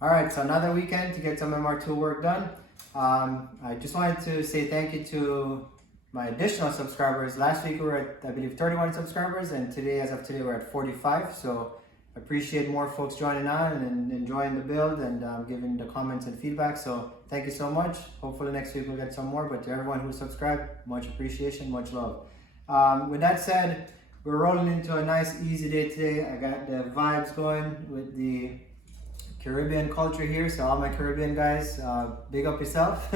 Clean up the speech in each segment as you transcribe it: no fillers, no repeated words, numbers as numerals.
All right, so another weekend to get some MR2 work done. I just wanted to say thank you to my additional subscribers. Last week we were at, I believe, 31 subscribers, and today, as of today, we're at 45. So I appreciate more folks joining on and enjoying the build and giving the comments and feedback. So thank you so much. Hopefully next week we'll get some more, but to everyone who subscribed, much appreciation, much love. With that said, we're rolling into a nice, easy day today. I got the vibes going with the Caribbean culture here, so all my Caribbean guys, big up yourself.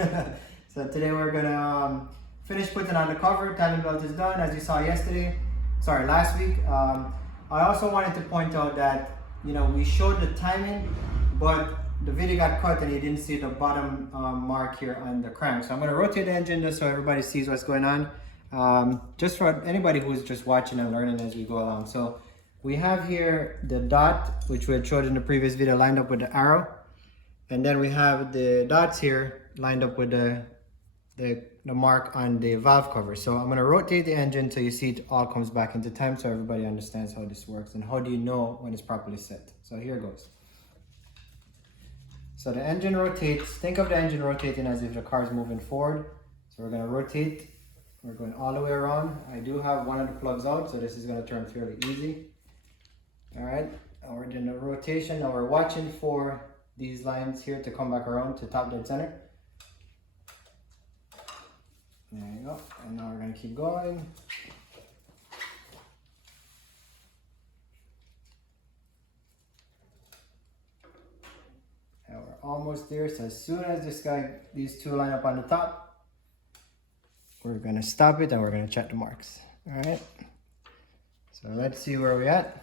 So today we're gonna finish putting on the cover. Timing belt is done, as you saw last week. I also wanted to point out that, you know, we showed the timing, but the video got cut and you didn't see the bottom mark here on the crank. So I'm gonna rotate the engine just so everybody sees what's going on. Just for anybody who's just watching and learning as we go along. So we have here the dot, which we had showed in the previous video, lined up with the arrow. And then we have the dots here lined up with the mark on the valve cover. So I'm gonna rotate the engine so you see it all comes back into time so everybody understands how this works and how do you know when it's properly set. So here goes. So the engine rotates, think of the engine rotating as if the car is moving forward. So we're gonna rotate, we're going all the way around. I do have one of the plugs out, so this is gonna turn fairly easy. All right, now we're doing a rotation. Now we're watching for these lines here to come back around to top dead center. There you go. And now we're gonna keep going. And we're almost there. So as soon as these two line up on the top, we're gonna stop it and we're gonna check the marks. All right. So let's see where we're at.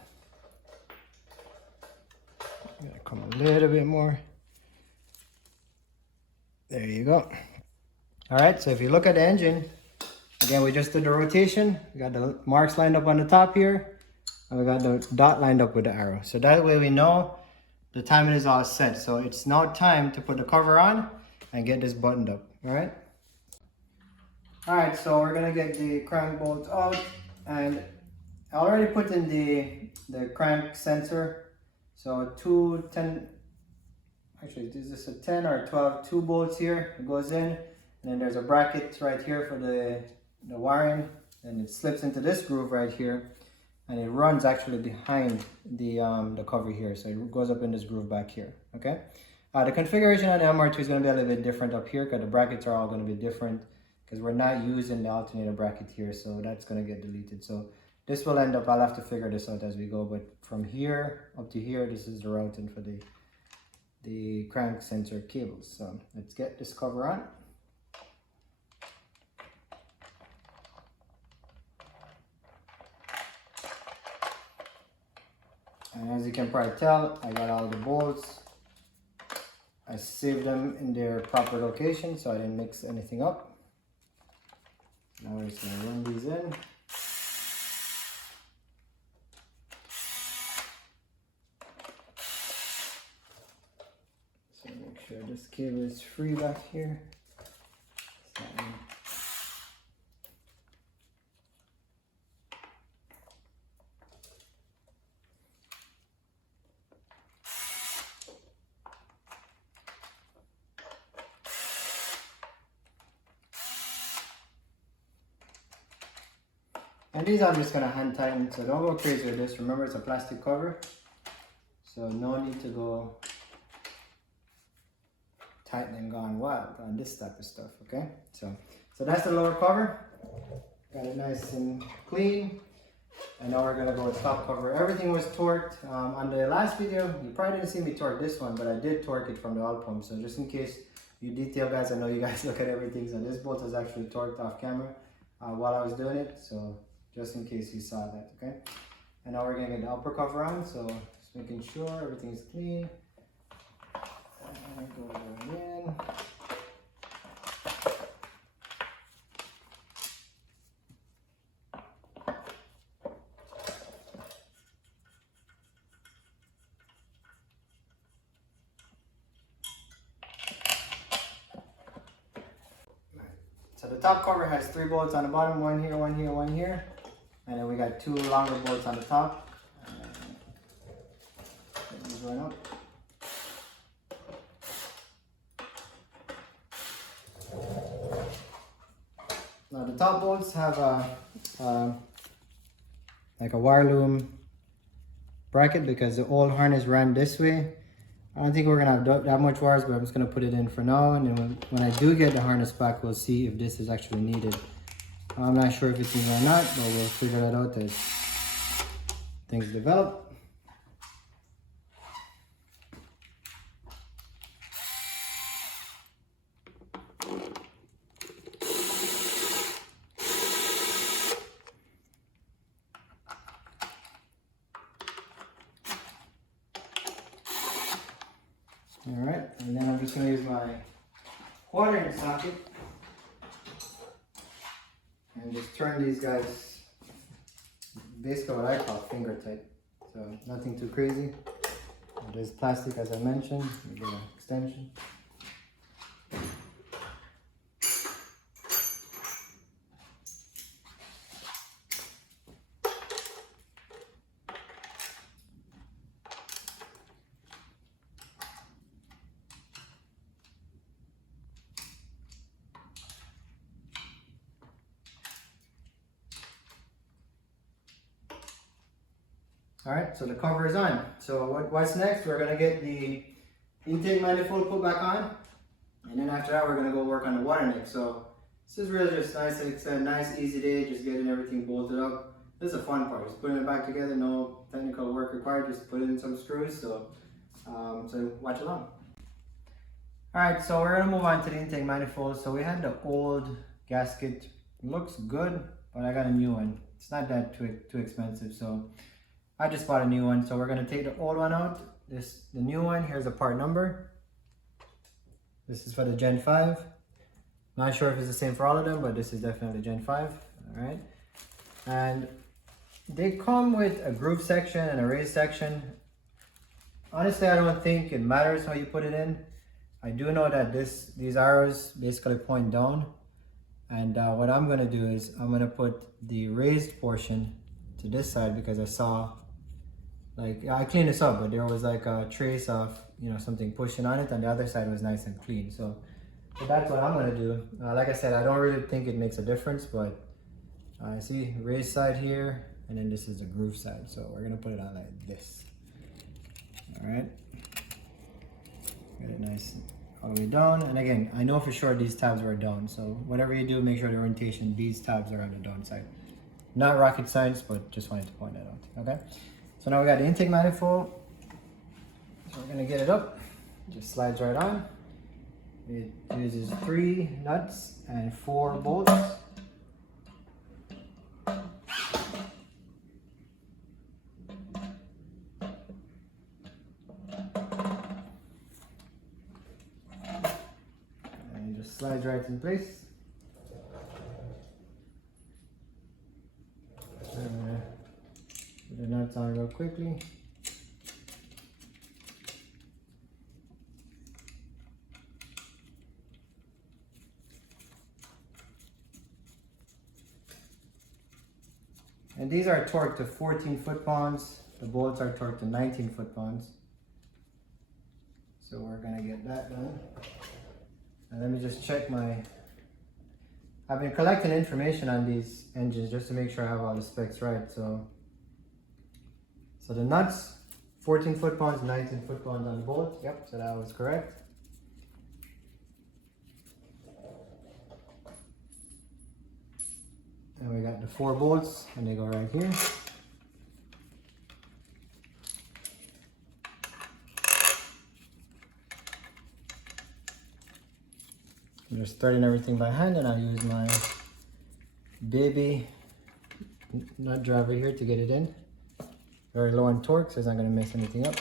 I'm gonna come a little bit more. There you go. All right, so if you look at the engine, again, we just did the rotation. We got the marks lined up on the top here, and we got the dot lined up with the arrow. So that way we know the timing is all set. So it's now time to put the cover on and get this buttoned up, all right? All right, so we're gonna get the crank bolt out, and I already put in the crank sensor. So actually is this a 10 or 12, 2 bolts here, it goes in, and then there's a bracket right here for the wiring, and it slips into this groove right here, and it runs actually behind the cover here, so it goes up in this groove back here, okay? The configuration on the MR2 is going to be a little bit different up here, because the brackets are all going to be different, because we're not using the alternator bracket here, so that's going to get deleted. So this will end up, I'll have to figure this out as we go, but from here up to here, this is the routing for the crank sensor cables. So let's get this cover on. And as you can probably tell, I got all the bolts. I saved them in their proper location so I didn't mix anything up. Now we're just gonna run these in. So make sure this cable is free back here. And these I'm just gonna hand tighten, so don't go crazy with this. Remember, it's a plastic cover, so no need to go tightening gone wild on this type of stuff, okay? So that's the lower cover. Got it nice and clean. And now we're gonna go with top cover. Everything was torqued. On the last video, you probably didn't see me torque this one, but I did torque it from the oil pump. So just in case you detail guys, I know you guys look at everything. So this bolt was actually torqued off camera while I was doing it. So just in case you saw that, okay? And now we're gonna get the upper cover on. So just making sure everything's clean. And go in. So the top cover has 3 bolts on the bottom, one here, one here, one here. And then we got 2 longer bolts on the top. Get these right up. So the top bolts have like a wire loom bracket because the old harness ran this way. I don't think we're gonna have that much wires, but I'm just gonna put it in for now, and then when I do get the harness back, we'll see if this is actually needed. I'm not sure if it's needed or not, but we'll figure that out as things develop. Alright, and then I'm just going to use my 1/4" socket and just turn these guys basically what I call finger tight. So nothing too crazy. There's plastic, as I mentioned, we get an extension. Alright, so the cover is on. So what's next? We're going to get the intake manifold put back on. And then after that, we're going to go work on the water neck. So this is really just nice. It's a nice, easy day, just getting everything bolted up. This is the fun part, just putting it back together. No technical work required, just put in some screws. So watch along. Alright, so we're going to move on to the intake manifold. So we had the old gasket. It looks good, but I got a new one. It's not that too expensive, so I just bought a new one. So we're going to take the old one out. The new one, here's the part number. This is for the Gen 5. Not sure if it's the same for all of them, but this is definitely Gen 5. All right. And they come with a groove section and a raise section. Honestly, I don't think it matters how you put it in. I do know that these arrows basically point down. And what I'm going to do is I'm going to put the raised portion to this side because I saw, like, I cleaned this up, but there was like a trace of, something pushing on it, and the other side was nice and clean. So that's what I'm going to do. Like I said, I don't really think it makes a difference, but I see raised side here, and then this is the groove side. So we're going to put it on like this. All right. Get it nice all the way down. And again, I know for sure these tabs are down. So whatever you do, make sure the orientation, these tabs are on the down side. Not rocket science, but just wanted to point that out. Okay. So now we got the intake manifold. So we're gonna get it up. Just slides right on. It uses 3 nuts and 4 bolts. And it just slides right in place. Put the nuts on real quickly. And these are torqued to 14 foot-pounds. The bolts are torqued to 19 foot-pounds. So we're gonna get that done. And let me just check I've been collecting information on these engines just to make sure I have all the specs right. So the nuts, 14 foot-pounds, 19 foot-pounds on the bolt. Yep, so that was correct. And we got the 4 bolts, and they go right here. I'm just starting everything by hand, and I'll use my baby nut driver here to get it in. Very low on torque, so it's not going to mess anything up.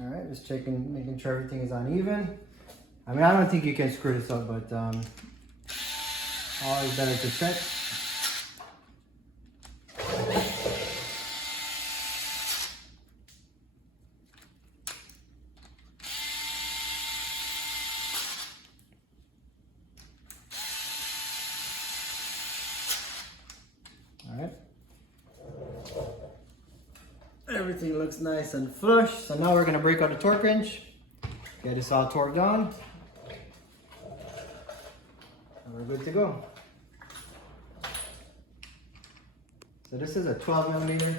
Alright, just checking, making sure everything is uneven. I mean, I don't think you can screw this up, but Always better to check. Alright. Everything looks nice and flush. So now we're gonna break out the torque wrench. Get this all torqued on. And we're good to go. So this is a 12 millimeter.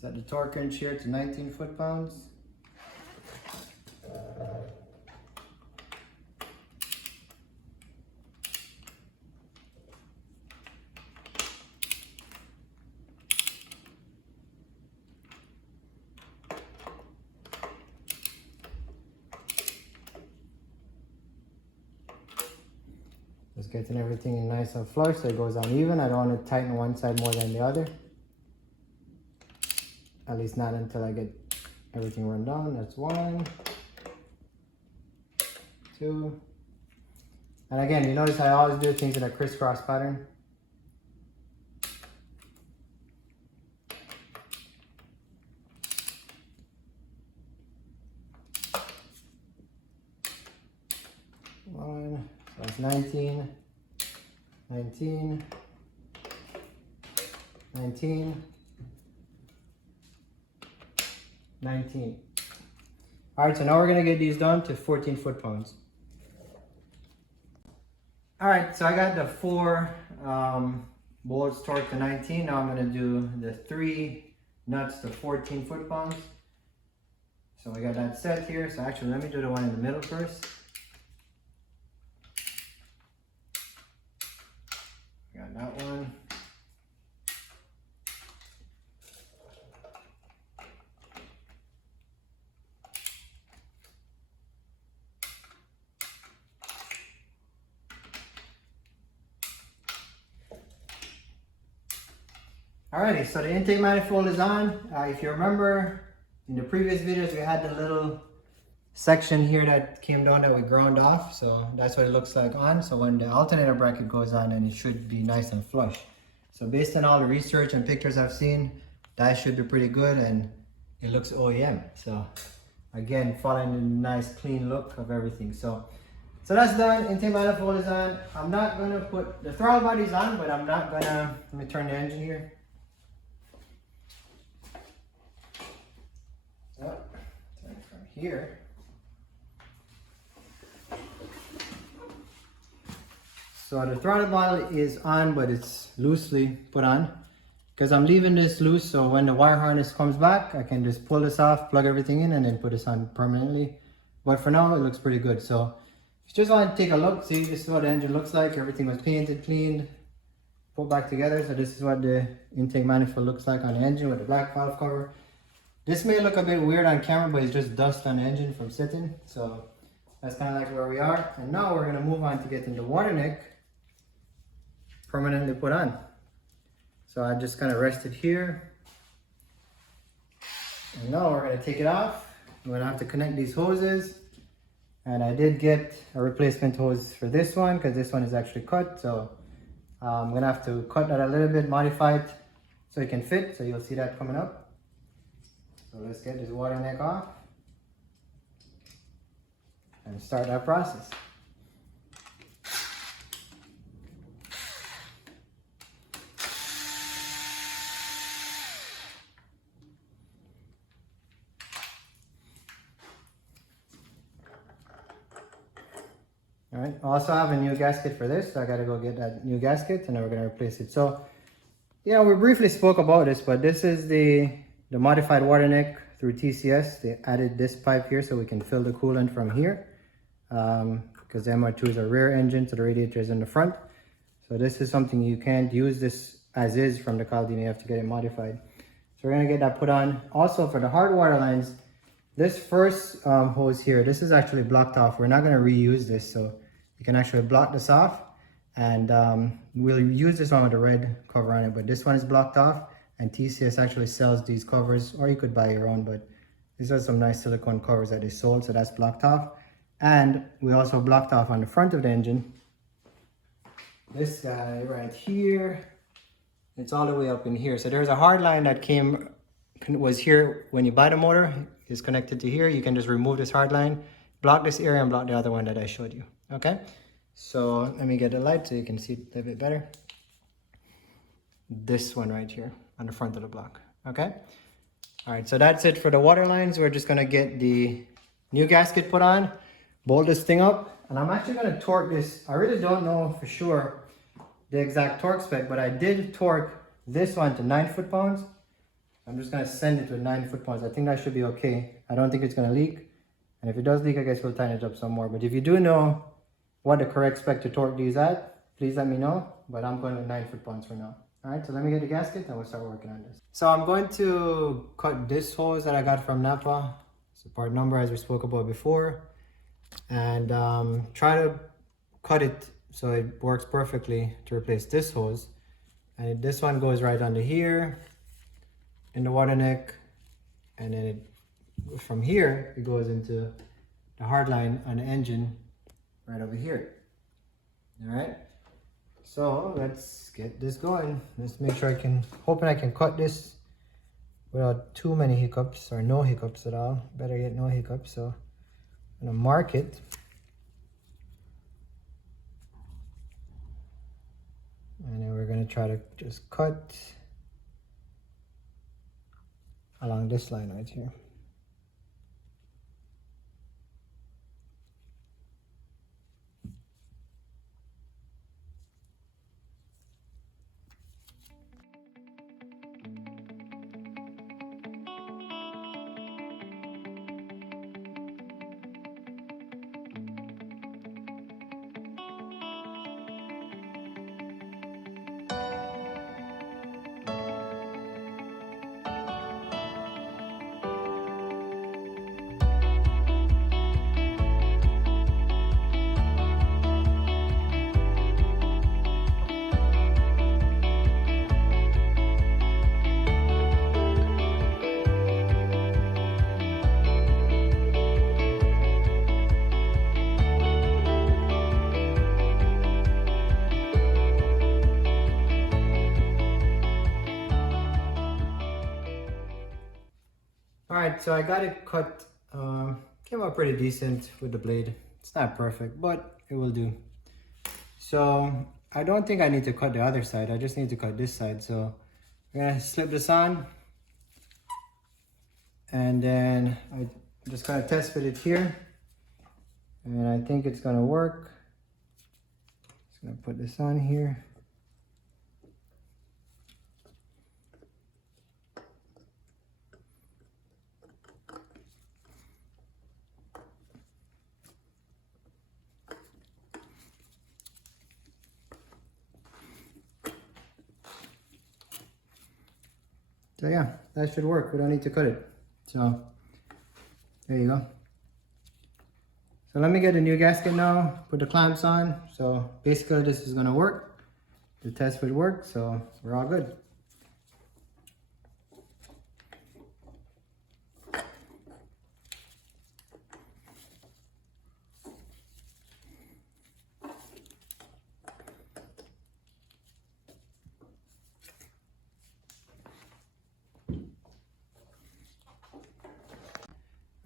Set the torque wrench here to 19 foot-pounds. Just getting everything nice and flush so it goes on even. I don't want to tighten one side more than the other. At least not until I get everything run down. That's 1, 2. And again, you notice I always do things in a crisscross pattern. One, so that's 19, 19, 19, 19. All right, so now we're gonna get these down to 14 foot-pounds. All right, so I got the 4 bolts torqued to 19. Now I'm gonna do the 3 nuts to 14 foot-pounds. So we got that set here. So actually, let me do the one in the middle first. Got that one. Alrighty, so the intake manifold is on. If you remember in the previous videos, we had the little section here that came down that we ground off. So that's what it looks like on. So when the alternator bracket goes on, then it should be nice and flush. So based on all the research and pictures I've seen, that should be pretty good and it looks OEM. So again, following the nice clean look of everything. So that's done. Intake manifold is on. I'm not gonna put the throttle body's on, but I'm not gonna, let me turn the engine here. Oh, turn it from here. So the throttle body is on, but it's loosely put on because I'm leaving this loose. So when the wire harness comes back, I can just pull this off, plug everything in, and then put this on permanently. But for now, it looks pretty good. So if you just want to take a look, see this is what the engine looks like. Everything was painted, cleaned, put back together. So this is what the intake manifold looks like on the engine with the black valve cover. This may look a bit weird on camera, but it's just dust on the engine from sitting. So that's kind of like where we are. And now we're gonna move on to getting the water neck permanently put on. So I just kind of rest it here. And now we're gonna take it off. I'm gonna have to connect these hoses. And I did get a replacement hose for this one because this one is actually cut. So I'm gonna have to cut that a little bit, modify it so it can fit. So you'll see that coming up. So let's get this water neck off and start that process. All right, I also have a new gasket for this, so I gotta go get that new gasket and then we're gonna replace it. So yeah, we briefly spoke about this, but this is the modified water neck through TCS. They added this pipe here so we can fill the coolant from here because the MR2 is a rear engine, so the radiator is in the front. So this is something you can't use this as is from the Caldini, you have to get it modified. So we're gonna get that put on. Also for the hard water lines, this first hose here, this is actually blocked off. We're not gonna reuse this, so you can actually block this off and we'll use this one with a red cover on it, but this one is blocked off. And TCS actually sells these covers, or you could buy your own, but These are some nice silicone covers that they sold, so that's blocked off. And we also blocked off on the front of the engine this guy right here. It's all the way up in here. So there's a hard line that was here when you buy the motor. It's connected to here. You can just remove this hard line, block this area, and block the other one that I showed you. Okay, so let me get the light so you can see it a bit better. This one right here on the front of the block. Okay, all right, so that's it for the water lines. We're just gonna get the new gasket put on, bolt this thing up, and I'm actually gonna torque this. I really don't know for sure the exact torque spec, but I did torque this one to 9 foot-pounds. I'm just gonna send it to 9 foot-pounds. I think that should be okay. I don't think it's gonna leak. And if it does leak, I guess we'll tighten it up some more. But if you do know what the correct spec to torque these at, please let me know. But I'm going with 9 foot-pounds for now. All right, so let me get the gasket and we'll start working on this. So I'm going to cut this hose that I got from Napa. It's a part number as we spoke about before. And try to cut it so it works perfectly to replace this hose. And this one goes right under here in the water neck, and then from here it goes into the hard line on the engine right over here. All right, so let's get this going. Let's make sure hoping I can cut this without too many hiccups, or no hiccups at all. Better yet, no hiccups. So I'm gonna mark it. And then we're going to try to just cut along this line right here. Alright, so I got it cut, came out pretty decent with the blade. It's not perfect, but it will do. So I don't think I need to cut the other side, I just need to cut this side. So I'm gonna slip this on, and then I'm just gonna test fit it here, and I think it's gonna work. Just gonna put this on here. So yeah, that should work. We don't need to cut it. So there you go. So let me get a new gasket now, put the clamps on. So basically this is gonna work. The test would work, so we're all good.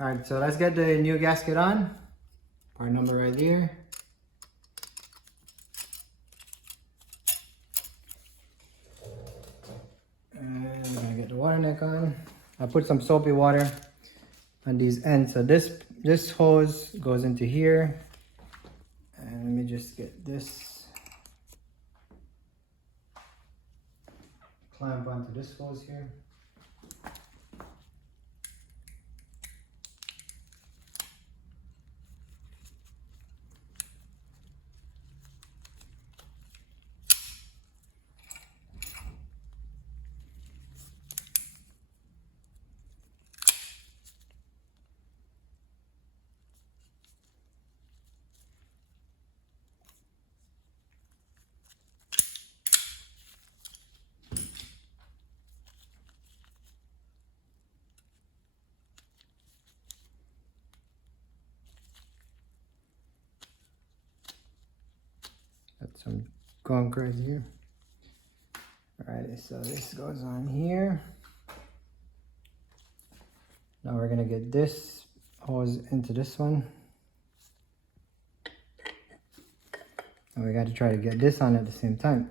All right, so let's get the new gasket on. Part number right here. And we're gonna get the water neck on. I put some soapy water on these ends. So this hose goes into here. And let me just get this clamp onto this hose here. going crazy here. Alright, so this goes on here. Now we're gonna get this hose into this one. And we got to try to get this on at the same time.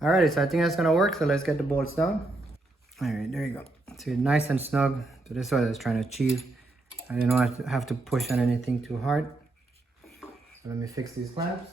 Alrighty, so I think that's gonna work. So let's get the bolts down. Alright, there you go. So nice and snug. So this is what I was trying to achieve. I didn't want to have to push on anything too hard. So let me fix these clamps.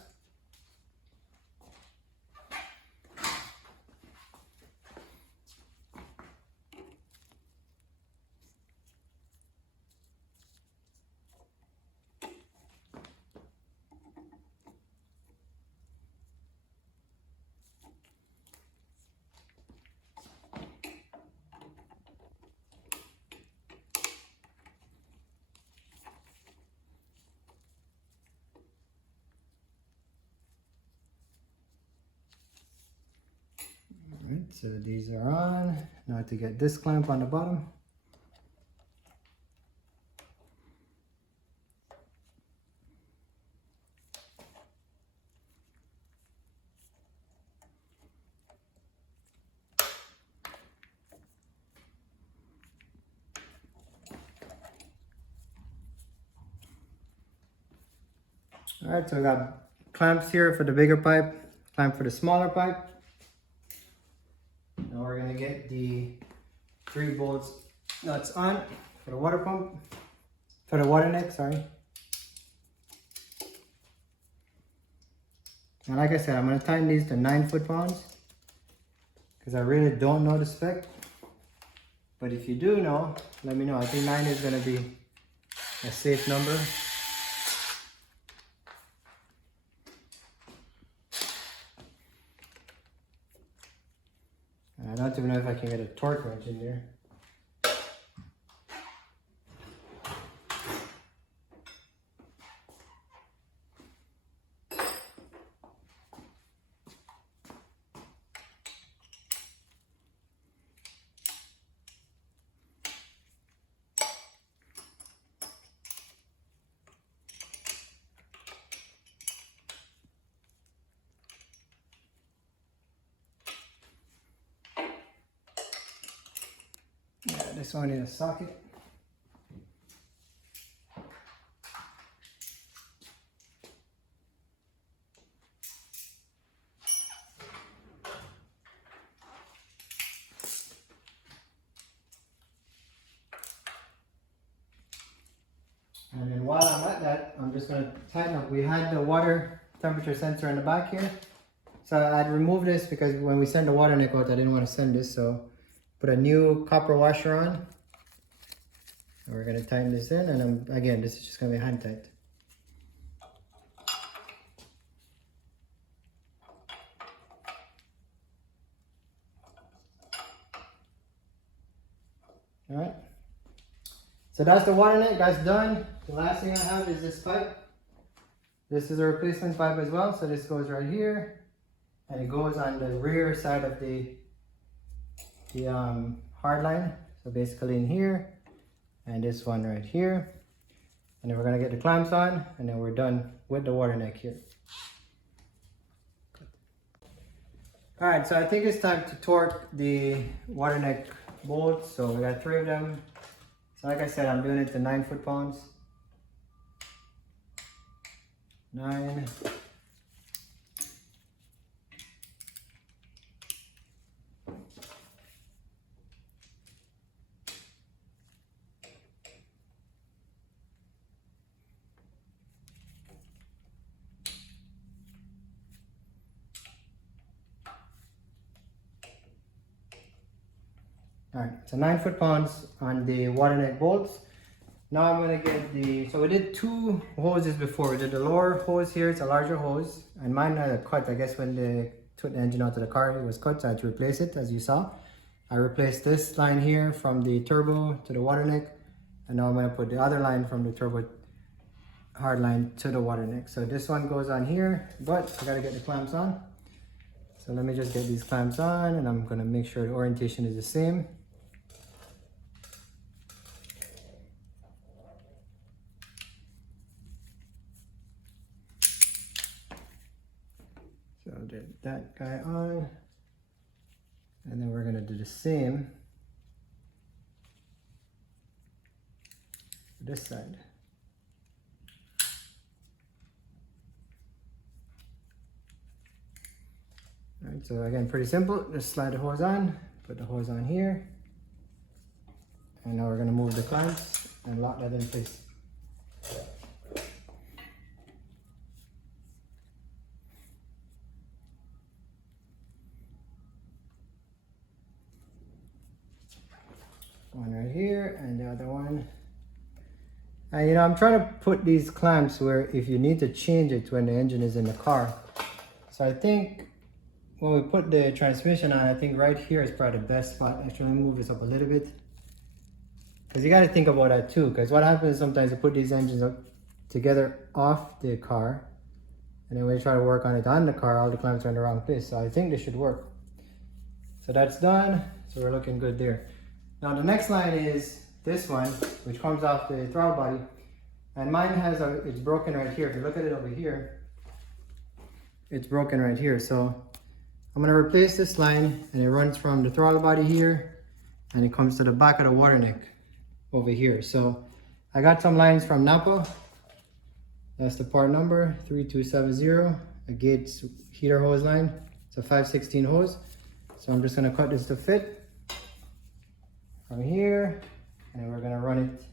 Alright, so these are on. Now to get this clamp on the bottom. Alright, so we got clamps here for the bigger pipe, clamp for the smaller pipe. Now we're gonna get the 3 bolts nuts on for the water pump, for the water neck, sorry. And like I said, I'm gonna tighten these to 9 foot-pounds because I really don't know the spec. But if you do know, let me know. I think 9 is gonna be a safe number. I don't even know if I can get a torque wrench in there. Yeah, this one in a socket. And then while I'm at that, I'm just gonna tighten up. We had the water temperature sensor in the back here. So I'd remove this because when we send the water neck out, I didn't want to send this. So put a new copper washer on. And we're gonna tighten this in, and again, this is just gonna be hand tight. All right. So that's the water neck, guys, done. The last thing I have is this pipe. This is a replacement pipe as well. So this goes right here, and it goes on the rear side of the hard line. So basically in here, and this one right here. And then we're gonna get the clamps on, and then we're done with the water neck here. All right, so I think it's time to torque the water neck bolts. So we got 3 of them. So like I said, I'm doing it to 9 foot-pounds. 9. All right, so 9 foot-pounds on the water neck bolts. Now I'm gonna get the, so we did 2 hoses before. We did the lower hose here, it's a larger hose. And mine had a cut, I guess when they took the engine out of the car, it was cut, so I had to replace it, as you saw. I replaced this line here from the turbo to the water neck. And now I'm gonna put the other line from the turbo hard line to the water neck. So this one goes on here, but I gotta get the clamps on. So let me just get these clamps on, and I'm gonna make sure the orientation is the same. So I'll get that guy on, and then we're gonna do the same for this side. All right, so again, pretty simple. Just slide the hose on, put the hose on here, and now we're gonna move the clamps and lock that in place. One right here and the other one. And you know, I'm trying to put these clamps where if you need to change it when the engine is in the car. So I think when we put the transmission on, I think right here is probably the best spot. Actually, let me move this up a little bit. Because you got to think about that too. Because what happens is sometimes you put these engines up together off the car, and then when you try to work on it on the car, all the clamps are in the wrong place. So I think this should work. So that's done. So we're looking good there. Now the next line is this one, which comes off the throttle body. And mine has it's broken right here. If you look at it over here, it's broken right here. So I'm gonna replace this line, and it runs from the throttle body here, and it comes to the back of the water neck over here. So I got some lines from Napa. That's the part number 3270, a Gates heater hose line. It's a 516 hose. So I'm just gonna cut this to fit from here, and then we're gonna run it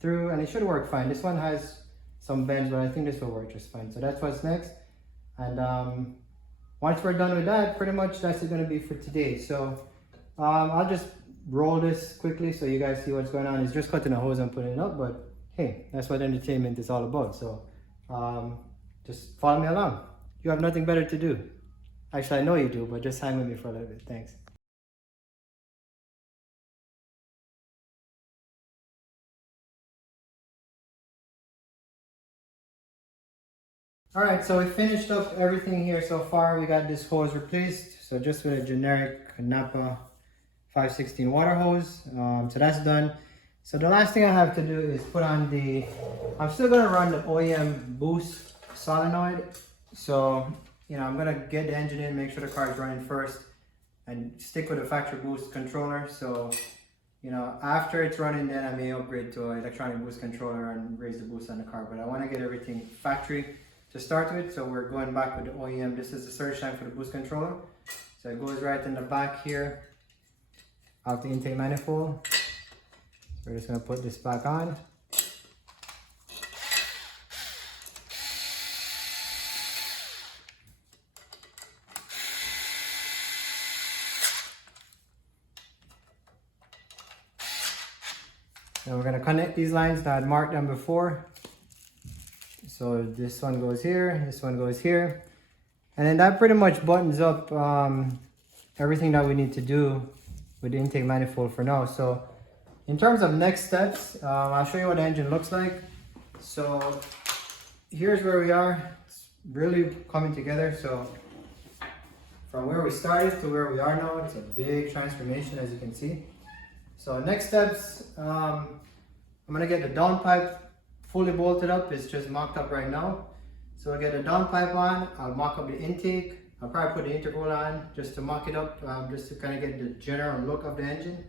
through, and it should work fine. This one has some bends, but I think this will work just fine. So that's what's next. And once we're done with that, pretty much that's it gonna be for today. So I'll just roll this quickly so you guys see what's going on. It's just cutting a hose and putting it up, but hey, that's what entertainment is all about. So just follow me along. You have nothing better to do. Actually, I know you do, but just hang with me for a little bit. Thanks. All right, so we finished up everything here so far. We got this hose replaced. So just with a generic Napa 516 water hose. So that's done. So the last thing I have to do is put on I'm still gonna run the OEM boost solenoid. So, you know, I'm gonna get the engine in, make sure the car is running first, and stick with the factory boost controller. So, you know, after it's running, then I may upgrade to an electronic boost controller and raise the boost on the car. But I wanna get everything factory to start with, so we're going back with the OEM. This is the surge line for the boost controller. So it goes right in the back here, out the intake manifold. We're just gonna put this back on. And we're gonna connect these lines that I had marked them before. So this one goes here, this one goes here. And then that pretty much buttons up everything that we need to do with the intake manifold for now. So in terms of next steps, I'll show you what the engine looks like. So here's where we are. It's really coming together. So from where we started to where we are now, it's a big transformation, as you can see. So next steps, I'm gonna get the downpipe fully bolted up. It's just mocked up right now. So I'll get the downpipe on, I'll mock up the intake. I'll probably put the interval on just to mock it up, just to kind of get the general look of the engine.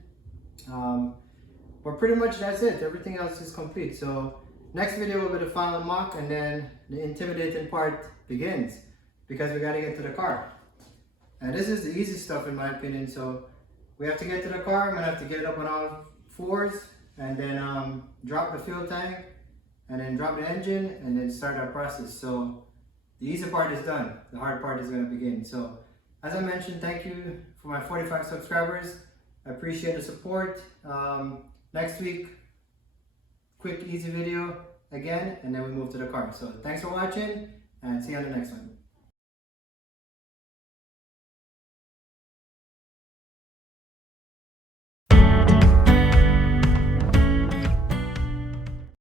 But pretty much that's it. Everything else is complete. So next video will be the final mock, and then the intimidating part begins, because we got to get to the car. And this is the easy stuff in my opinion. So we have to get to the car. I'm gonna have to get up on all fours, and then drop the fuel tank, and then drop the engine, and then start our process. So the easy part is done. The hard part is gonna begin. So as I mentioned, thank you for my 45 subscribers. I appreciate the support. Next week, quick easy video again, and then we move to the car. So thanks for watching, and see you on the next one.